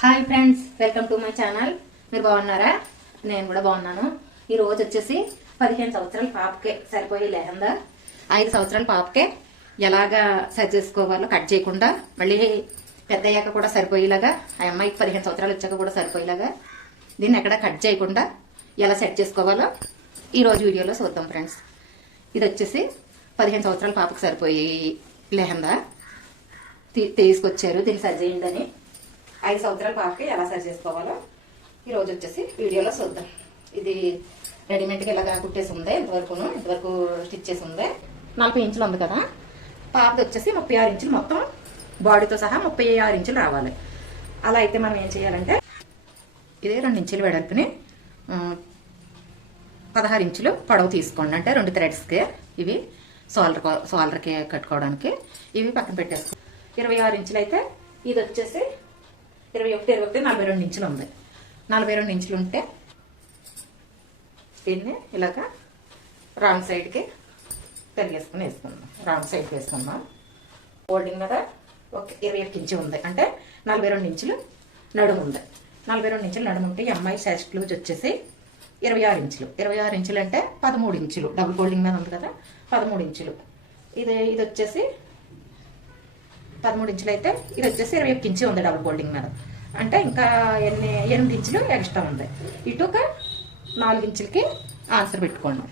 Hi friends, welcome to my channel. మీరు బాగున్నారా? నేను కూడా బాగున్నాను. ఈ రోజు వచ్చేసి 15 సంవత్సరాల పాపకే సరిపోయే లెహంగా 5 సంవత్సరాల పాపకే ఎలాగా సెట్ చేసుకోవాలో కట్ చేయకుండా మళ్ళీ పెద్ద అయ్యాక కూడా సరిపోయేలాగా, ఆ అమ్మాయికి 15 సంవత్సరాలు వచ్చాక కూడా సరిపోయేలాగా దీన్ని ఎక్కడ కట్ చేయకుండా ఎలా సెట్ చేసుకోవాలో ఈ రోజు వీడియోలో చూద్దాం ఫ్రెండ్స్. ఇది వచ్చేసి 15 సంవత్సరాల పాపకు సరిపోయే లెహంగా తీసుకొచ్చారు. దీన్ని సరి చేయండి. 5 సంవత్సరాల పాపకి ఎలా సరి చేసుకోవాలో ఈ రోజు వచ్చేసి వీడియోలో చూద్దాం. ఇది రెడీమేడ్కి ఇలాగా కుట్టేసి ఉంది. ఇంతవరకు స్టిచ్ చేసి ఉంది. 40 ఇంచులు ఉంది కదా. పాపది వచ్చేసి 36 ఇంచులు, మొత్తం బాడీతో సహా 36 ఇంచులు రావాలి. అలా అయితే మనం ఏం చేయాలంటే ఇదే 2 ఇంచులు వెడల్పుని 16 ఇంచులు పొడవు తీసుకోండి. అంటే 2 థ్రెడ్స్కి ఇవి సోల్డర్కి కట్టుకోవడానికి ఇవి పక్కన పెట్టేసుకో. 26 ఇంచులు అయితే ఇది వచ్చేసి 21 42 ఇంచులు ఉంది. 42 ఇంచులు ఉంటే దీన్ని ఇలాగా రాంగ్ సైడ్కి తిరిగేసుకుని వేసుకుందాం. రాంగ్ సైడ్కి వేసుకుందాం. ఫోల్డింగ్ మీద ఒక 21 ఇంచు ఉంది. అంటే 42 ఇంచులు నడుము ఉంది. 42 ఇంచులు నడుము ఉంటే ఈ అమ్మాయి చెస్ట్ లూజ్ వచ్చేసి 26 ఇంచులు. 26 ఇంచులు అంటే 13 ఇంచులు. డబుల్ ఫోల్డింగ్ మీద ఉంది కదా, 13 ఇంచులు. ఇది వచ్చేసి 13 ఇంచులు అయితే ఇది వచ్చేసి 21 ఇంచు ఉంది డబుల్ ఫోల్డింగ్ మీద. అంటే ఇంకా 8 ఇంచులు ఎక్స్ట్రా ఉంది. ఇటు ఒక 4 ఇంచులకి ఆన్సర్ పెట్టుకోండి.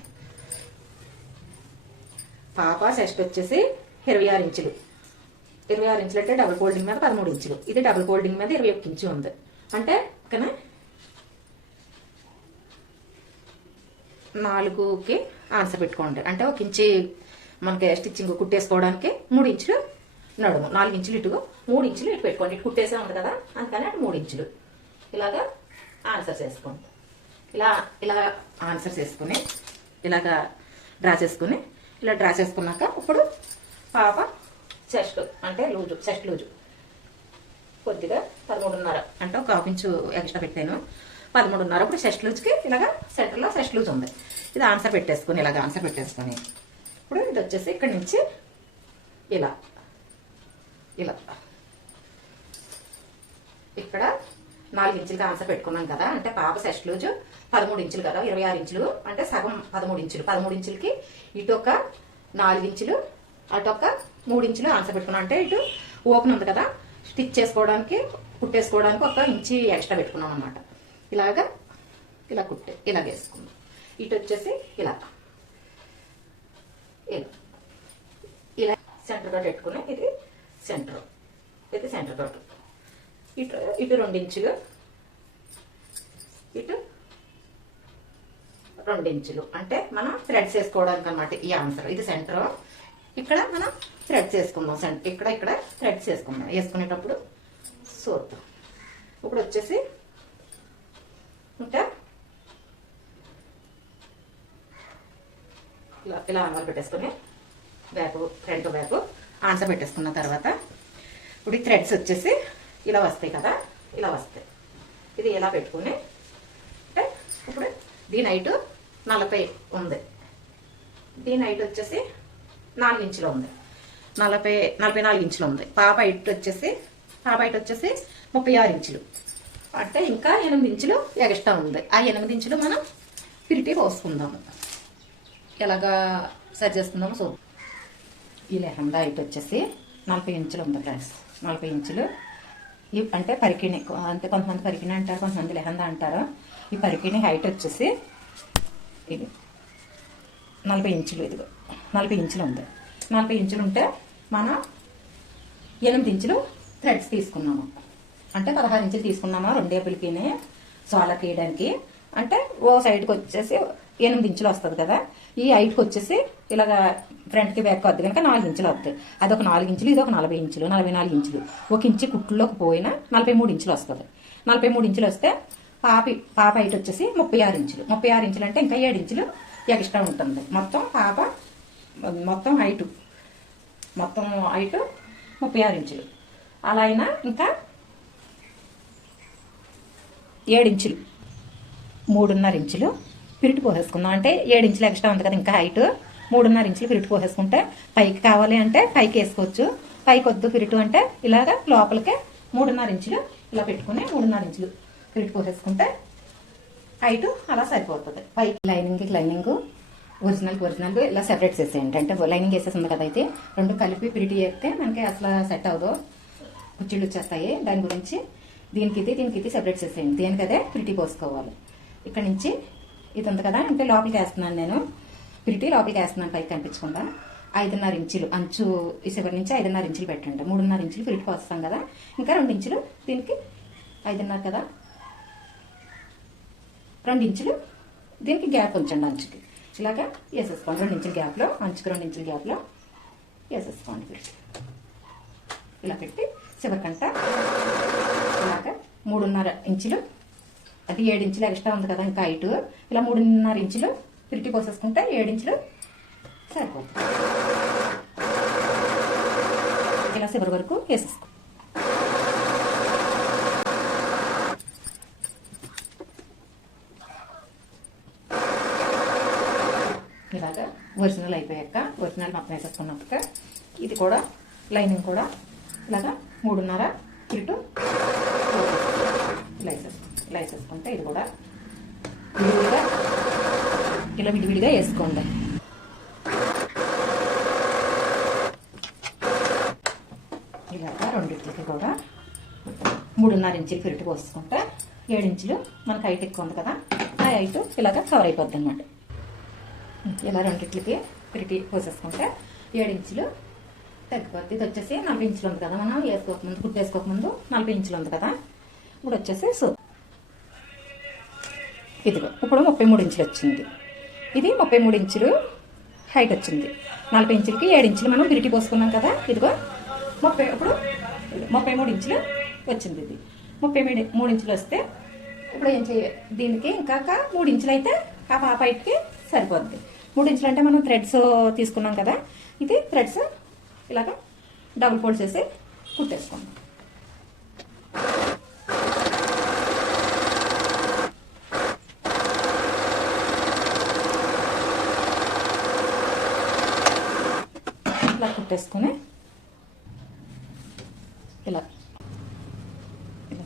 పాప చెస్ట్ వచ్చేసి 26 ఇంచులు. 26 ఇంచులు అంటే డబుల్ ఫోల్డింగ్ మీద 13 ఇంచులు. ఇది డబుల్ ఫోల్డింగ్ మీద 21 ఇంచు ఉంది. అంటే కానీ 4కి ఆన్సర్ పెట్టుకోండి. అంటే 1 ఇంచు మనకి స్టిచ్చింగ్ కుట్టేసుకోవడానికి 3 ఇంచులు నడుము, 4 ఇంచులు ఇటు, 3 ఇంచులు ఇటు పెట్టుకోండి. ఇటు కుట్టేసే ఉంది కదా, అందుకని అటు 3 ఇంచులు ఇలాగా ఆన్సర్స్ వేసుకోండి. ఇలా ఆన్సర్స్ వేసుకుని ఇలాగా డ్రా చేసుకుని ఇలా డ్రా చేసుకున్నాక ఇప్పుడు పాప చెస్ట్ అంటే చెస్ట్ లూజు కొద్దిగా 13.5 అంటే ఒక 1/2 ఇంచు ఎక్స్ట్రా పెట్టాను. 13.5. ఇప్పుడు చెస్ట్ లూజ్కి ఇలాగా సెంటర్లో చెస్ట్ లూజ్ ఉంది. ఇది ఆన్సర్ పెట్టేసుకుని ఇలాగ ఆన్సర్ పెట్టేసుకొని ఇప్పుడు ఇది వచ్చేసి ఇక్కడి నుంచి ఇలా ఇక్కడ 4 ఇంచులకి ఆన్సర్ పెట్టుకున్నాం కదా. అంటే పాప చెస్ట్ లూజ్ 13 ఇంచులు కదా, 26 ఇంచులు అంటే సగం 13 ఇంచులు. 13 ఇంచులకి ఇటు ఒక 4 ఇంచులు, అటు ఒక 3 ఇంచులు ఆన్సర్ పెట్టుకున్నాం. అంటే ఇటు ఓపెన్ ఉంది కదా, స్టిచ్ చేసుకోవడానికి కుట్టేసుకోవడానికి 1 ఇంచు ఎక్స్ట్రా పెట్టుకున్నాం అన్నమాట. ఇలా వేసుకున్నాం. ఇటు వచ్చేసి ఇలా సెంటర్ డాట్ పెట్టుకుని ఇది సెంటర్ డాట్. ఇటు 2 ఇంచులు, ఇటు 2 ఇంచులు. అంటే మనం థ్రెడ్స్ వేసుకోవడానికి అనమాట ఈ ఆన్సర్. ఇది సెంటర్. ఇక్కడ మనం థ్రెడ్స్ వేసుకుందాం. ఇక్కడ థ్రెడ్స్ వేసుకుందాం. వేసుకునేటప్పుడు చూద్దాం. ఇప్పుడు వచ్చేసి ఇంకా ఇలా ఆన్సర్ పెట్టేసుకుని ఫ్రంట్ బ్యాక్ ఆన్సర్ పెట్టేసుకున్న తర్వాత ఇప్పుడు ఈ థ్రెడ్స్ వచ్చేసి ఇలా వస్తాయి కదా, ఇలా వస్తాయి. ఇది ఇలా పెట్టుకుని అంటే ఇప్పుడు దీని హైట్ 40 ఉంది. దీని హైట్ వచ్చేసి 4 ఇంచులు ఉంది. 44 ఇంచులు ఉంది. పాప హైట్ వచ్చేసి 36 ఇంచులు. అంటే ఇంకా 8 ఇంచులు ఎక్స్ట్రా ఉంది. ఆ 8 ఇంచులు మనం పిరిటి పోసుకుందాము. ఎలాగా సరి చేసుకుందాము చూద్దాం. ఈ లెహంగా హైట్ వచ్చేసి 40 ఇంచులు ఉంది ఫ్రెండ్స్. 40 ఇంచులు అంటే పరికిణి, అంటే కొంతమంది పరికిణి అంటారు, కొంతమంది లెహంగా అంటారు. ఈ పరికిణి హైట్ వచ్చేసి ఇది 40 ఇంచులు. ఇదిగో 40 ఇంచులు ఉంది. 40 ఇంచులు ఉంటే మనం 8 ఇంచులు థ్రెడ్స్ తీసుకున్నాము. అంటే 16 ఇంచులు తీసుకున్నాము 2 ఏపులకి సోలకి వేయడానికి. అంటే ఓ సైడ్కి వచ్చేసి 8 ఇంచులు వస్తుంది కదా. ఈ హైట్కి వచ్చేసి ఇలాగా ఫ్రంట్కి బ్యాక్ వద్దు కనుక 4 ఇంచులు వస్తుంది. అదొక 4 ఇంచులు, ఇది ఒక 40 ఇంచులు, 44 ఇంచులు. 1 ఇంచు కుట్లోకి పోయినా 43 ఇంచులు వస్తుంది. 43 ఇంచులు వస్తే పాప హైట్ వచ్చేసి 36 ఇంచులు. 36 ఇంచులు అంటే ఇంకా 7 ఇంచులు ఎక్స్ట్రా ఉంటుంది. మొత్తం హైట్ 36 ఇంచులు. అలా అయినా ఇంకా 7 ఇంచులు, 3.5 ఇంచులు పిరిటి పోసేసుకుందాం. అంటే 7 ఇంచులు ఎక్స్ట్రా ఉంది కదా, ఇంకా హైట్ 3.5 ఇంచులు పిరిటి పోసేసుకుంటే పైకి కావాలి అంటే పైకి వేసుకోవచ్చు. పైకి వద్దు పిరిటు అంటే ఇలాగా లోపలికే 3.5 ఇంచులు ఇలా పెట్టుకుని 3.5 ఇంచులు ఫిట్ పోసేసుకుంటే హైట్ అలా సరిపోతుంది. పైకి లైనింగ్ ఒరిజినల్ ఇలా సెపరేట్ చేసేయండి. అంటే లైనింగ్ వేసేసింది కదా, అయితే రెండు కలిపి పిరిటి వేస్తే మనకి అసలు సెట్ అవ్వదు, కుచ్చిళ్ళు వచ్చేస్తాయి. దాని గురించి దీనికి ఇది సెపరేట్ చేసేయండి. దేనికదే పిరిటి పోసుకోవాలి. ఇక్కడ నుంచి ఇది ఉంది కదా, అంటే లోపలికి వేస్తున్నాను నేను, పిరిటి లోపలికి వేస్తున్నాను పైకి కనిపించకుండా. 5.5 ఇంచులు అంచు ఈ చివరి నుంచి 5.5 ఇంచులు పెట్టండి. 3.5 ఇంచులు పిరిటి పోస్తాం కదా, ఇంకా 2 ఇంచులు దీనికి 5.5 కదా, 2 ఇంచులు దీనికి గ్యాప్ ఉంచండి అంచుకి. ఇలాగా వేసేసుకోండి. 2 ఇంచుల గ్యాప్లో అంచుకు 2 ఇంచుల గ్యాప్లో వేసేసుకోండి. ఇలా పెట్టి చివరికంట ఇలాగా 3.5 ఇంచులు, అది 7 ఇంచులు ఎక్స్ట్రా ఉంది కదా ఇంకా హైట్, ఇలా 3.5 ఇంచులు పిరిటి పోసేసుకుంటే 7 ఇంచులు సరిపోతుంది. ఇలా చివరి వరకు వేసేసుకో. ఇలాగా ఒరిజినల్ అయిపోయాక, ఒరిజినల్ మొత్తం వేసేసుకున్నాక ఇది కూడా లైనింగ్ కూడా ఇలాగా 3.5 పిరిటు ఇలా వేసేసుకుంటే ఇది కూడా విడివిడిగా వేసుకోండి. ఇలాగా రెండింటికి కూడా 3.5 ఇంచులు పిరిటి పోసుకుంటే 7 ఇంచులు మనకు హైట్ ఎక్కువ ఉంది కదా, ఆ హైట్ ఇలాగా కవర్ అయిపోద్ది అన్నమాట. ఇలా రెండింటికి పిరిటి పోసేసుకుంటే 7 ఇంచులు తగ్గిపోద్ది. ఇది వచ్చేసి 40 ఇంచులు ఉంది కదా, మనం వేసుకోకముందు కుట్టేసుకోకముందు 40 ఇంచులు ఉంది కదా, ఇప్పుడు వచ్చేసి ఇదిగో ఇప్పుడు 33 ఇంచులు వచ్చింది. ఇది 33 ఇంచులు హైట్ వచ్చింది. 40 ఇంచులకి 7 ఇంచులు మనం పిరిటి పోసుకున్నాం కదా, ఇదిగో ఇప్పుడు 33 ఇంచులు వచ్చింది. ఇది 33 ఇంచులు వస్తే ఇప్పుడు ఏం చేయాలి, దీనికి ఇంకా 3 ఇంచులు అయితే ఆ పాప హైట్కి సరిపోద్ది. 3 ఇంచులు అంటే మనం థ్రెడ్స్ తీసుకున్నాం కదా, ఇది థ్రెడ్స్ ఇలాగా డబుల్ ఫోల్డ్ చేసి కుట్టేసుకోండి. ఇలా కుట్టేసుకుని ఇలా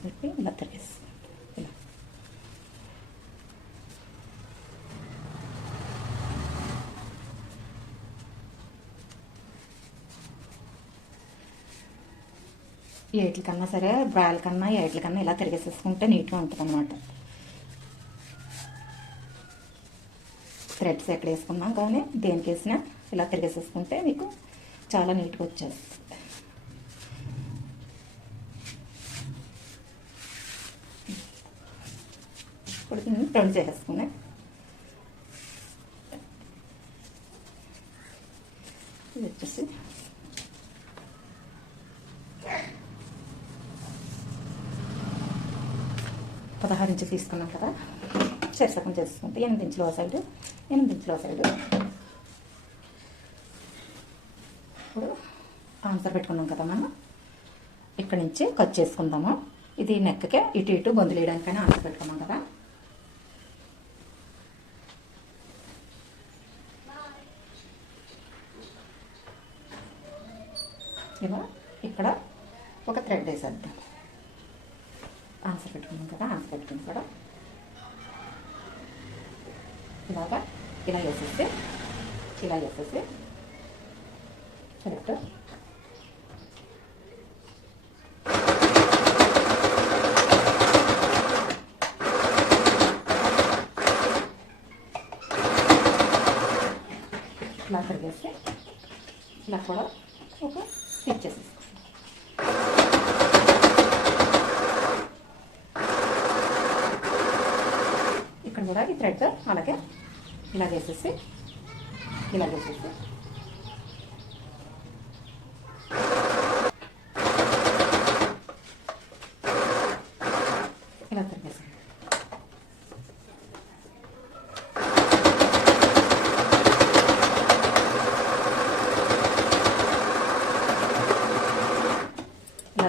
పెట్టి ఇలా తిరిగేసి ఇలా ఏట్ల కన్నా సరే, బ్రాయిల కన్నా ఏట్ల కన్నా ఇలా తిరిగేసేసుకుంటే నీట్గా ఉంటుంది అన్నమాట. థ్రెడ్స్ ఎక్కడ వేసుకున్నాం కానీ దేనికి వేసినా ఇలా తిరిగేసేసుకుంటే మీకు చాలా నీట్గా వచ్చేస్తుంది. ఇప్పుడు దీన్ని రౌండ్ చేసేసుకున్నా. ఇది వచ్చేసి 16 ఇంచులు తీసుకున్నాం కదా, చెరసకం చేసుకుంటే 8 ఇంచులు ఆ సైడు, 8 ఇంచులు ఆ సైడు. ఇప్పుడు ఆన్సర్ పెట్టుకున్నాం కదా, మనం ఇక్కడి నుంచి కట్ చేసుకుందాము. ఇది నెక్కే ఇటు ఇటు బొందులు వేయడానికైనా ఆన్సర్ పెట్టుకున్నాం కదా. ఇలా ఇక్కడ ఒక థ్రెడ్ వేసేద్దాం. ఆన్సర్ పెట్టుకున్నాం కదా, ఆన్సర్ పెట్టుకుని కూడా ఇలాగా ఇలా వేసేస్తే కరెక్ట్. ఇలా తిరిగేస్తే ఇలా కూడా ఒక స్టిచ్ చేసేస్తాం. ఇక్కడ కూడా ఈ థ్రెడ్ అలాగే ఇలా వేసేసి ఇలా తిరిగేసి ఇలా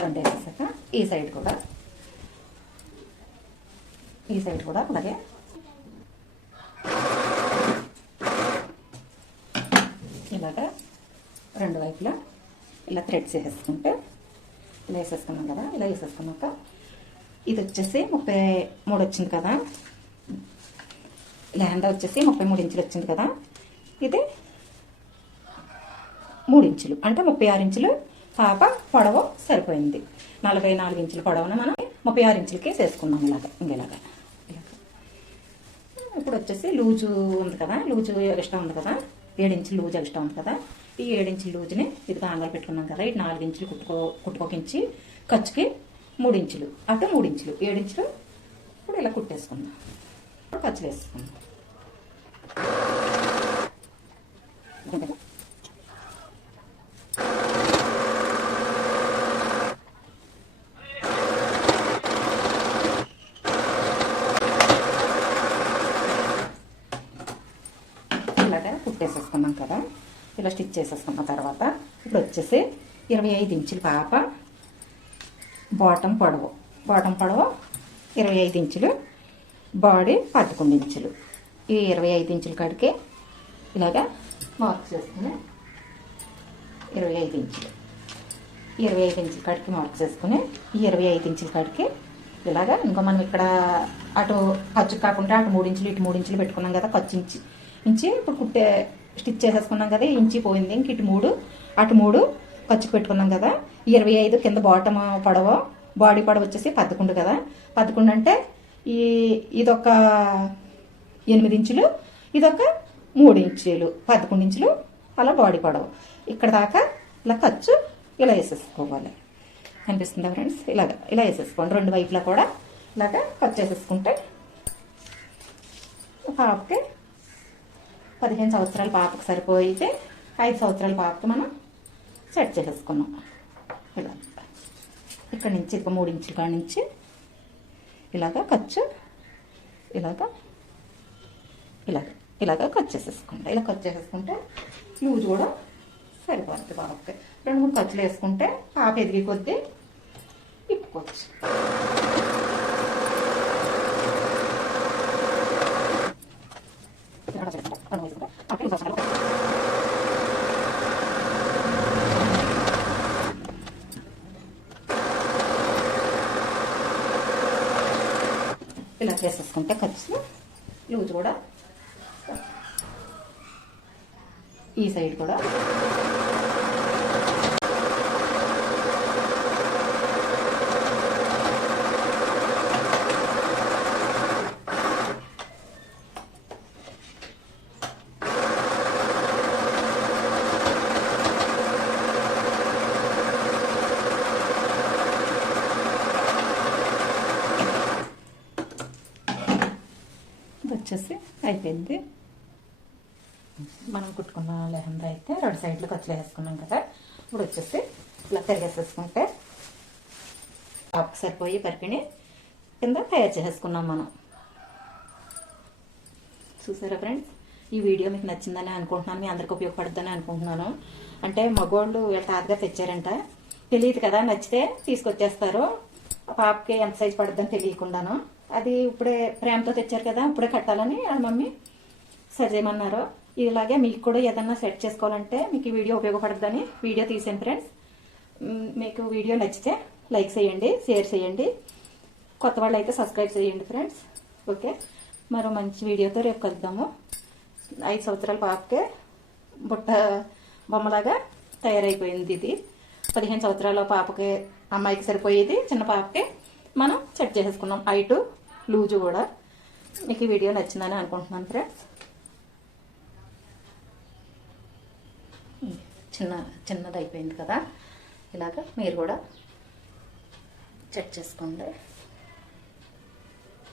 రెండు వేసేసాక ఈ సైడ్ కూడా అలాగే ఇలాగా రెండు వైపులా ఇలా థ్రెడ్స్ వేసేసుకుంటే ఇలా వేసేసుకున్నాం కదా. ఇలా వేసేసుకున్నాక ఇది వచ్చేసి 33 వచ్చింది కదా, లెహంగా వచ్చేసి 33 ఇంచులు వచ్చింది కదా, ఇది 3 ఇంచులు అంటే 36 ఇంచులు పాప పొడవు సరిపోయింది. 44 ఇంచుల పొడవున మనం 36 ఇంచులకి వేసుకున్నాం ఇలాగా. ఇప్పుడు వచ్చేసి లూజు ఉంది కదా, లూజు ఎక్స్ట్రా ఉంది కదా, 7 ఇంచులు లూజు ఎక్స్ట్రా ఉంది కదా, ఈ 7 ఇంచుల లూజుని ఇదిగా ఆంగలు పెట్టుకున్నాం కదా, ఇటు 4 ఇంచులు కుట్టుకోకించి ఖర్చుకి 3 ఇంచులు అటు 3 ఇంచులు 7 ఇంచులు ఇప్పుడు ఇలా కుట్టేసుకుందాం. ఇప్పుడు ఖర్చులు వేసుకుందాం. ఇలాగా కుట్టేసేసుకున్నాం కదా, ఇలా స్టిచ్ చేసేసుకున్న తర్వాత ఇప్పుడు వచ్చేసి 25 ఇంచులు పాప బాటం పొడవు 25 ఇంచులు, బాడీ 11 ఇంచులు. ఈ 25 ఇంచుల కాడికి ఇలాగా మార్క్ చేసుకుని 25 ఇంచుల కాడికి మార్క్ చేసుకుని ఈ 25 ఇంచుల కాడికి ఇలాగా ఇంకా మనం ఇక్కడ అటు ఖర్చు కాకుండా అటు 3 ఇంచులు ఇటు 3 ఇంచులు పెట్టుకున్నాం కదా, ఖర్చు ఇంచి ఇప్పుడు స్టిచ్ చేసేసుకున్నాం కదా, ఇంచి పోయింది. ఇంక ఇటు 3 అటు 3 ఖర్చుకు పెట్టుకున్నాం కదా, 25 కింద బాటమ్ పొడవు, బాడీ పొడవు వచ్చేసి 11 కదా, 11 అంటే ఇదొక 8 ఇంచులు, ఇదొక 3 ఇంచులు, 11 ఇంచులు అలా బాడీ పొడవు. ఇక్కడ దాకా ఇలా ఖర్చు ఇలా వేసేసుకోవాలి. కనిపిస్తుందా ఫ్రెండ్స్? ఇలా వేసేసుకోండి. 2 వైపులా కూడా ఇలాగా ఖర్చు వేసేసుకుంటే పాపకి 15 సంవత్సరాల పాపకు సరిపోయితే 5 సంవత్సరాల పాపకి మనం సెట్ చేసేసుకున్నాం. ఇలా ఇక్కడ నుంచి ఇక 3 ఇంచుల కాడ నుంచి ఇలాగా ఖర్చు ఇలాగా ఖర్చు చేసేసుకోండి. ఇలా ఖర్చు చేసేసుకుంటే లూజ్ కూడా సరిపోతుంది పాపకి. 2-3 ఖర్చులు వేసుకుంటే పాప ఎదిగి కొద్దీ ఇప్పుకోవచ్చు. ఇలా చేసేసుకుంటే ఖర్చు లూజ్ కూడా ఈ సైడ్ కూడా వచ్చేసి అయిపోయింది. మనం కుట్టుకున్న లెహంగా అయితే 2 సైడ్లు ఖర్చులు వేసుకున్నాం కదా, ఇప్పుడు వచ్చేసి ఇలా తిరిగేసేసుకుంటే టాప్కి సరిపోయి పరిపిణి కింద తయారు చేసేసుకున్నాం మనం. చూసారా ఫ్రెండ్స్? ఈ వీడియో మీకు నచ్చిందని అనుకుంటున్నాను, మీ అందరికి ఉపయోగపడుతుందని అనుకుంటున్నాను. అంటే మగవాళ్ళు వీళ్ళ తాతగారు తెచ్చారంట, తెలియదు కదా, నచ్చితే తీసుకొచ్చేస్తారు. పాపకి ఎంత సైజు పడుతుందని తెలియకుండాను, అది ఇప్పుడే ప్రేమతో తెచ్చారు కదా, ఇప్పుడే కట్టాలని వాళ్ళ మమ్మీ సరి చేయమన్నారు. ఇలాగే మీకు కూడా ఏదన్నా సెట్ చేసుకోవాలంటే మీకు ఈ వీడియో ఉపయోగపడుతుందని వీడియో తీసాను ఫ్రెండ్స్. మీకు వీడియో నచ్చితే లైక్ చేయండి, షేర్ చేయండి, కొత్త వాళ్ళు అయితే సబ్స్క్రైబ్ చేయండి ఫ్రెండ్స్. ఓకే, మరో మంచి వీడియోతో రేపు కలుద్దాము. 5 సంవత్సరాల పాపకే బుట్ట బొమ్మలాగా తయారైపోయింది ఇది. 15 సంవత్సరాల పాపకి అమ్మాయికి సరిపోయేది, చిన్న పాపకి మనం సెట్ చేసేసుకున్నాం. హైటు లూజు కూడా. మీకు ఈ వీడియో నచ్చిందని అనుకుంటున్నాను ఫ్రెండ్స్. చిన్నది అయిపోయింది కదా, ఇలాగా మీరు కూడా సెట్ చేసుకోండి.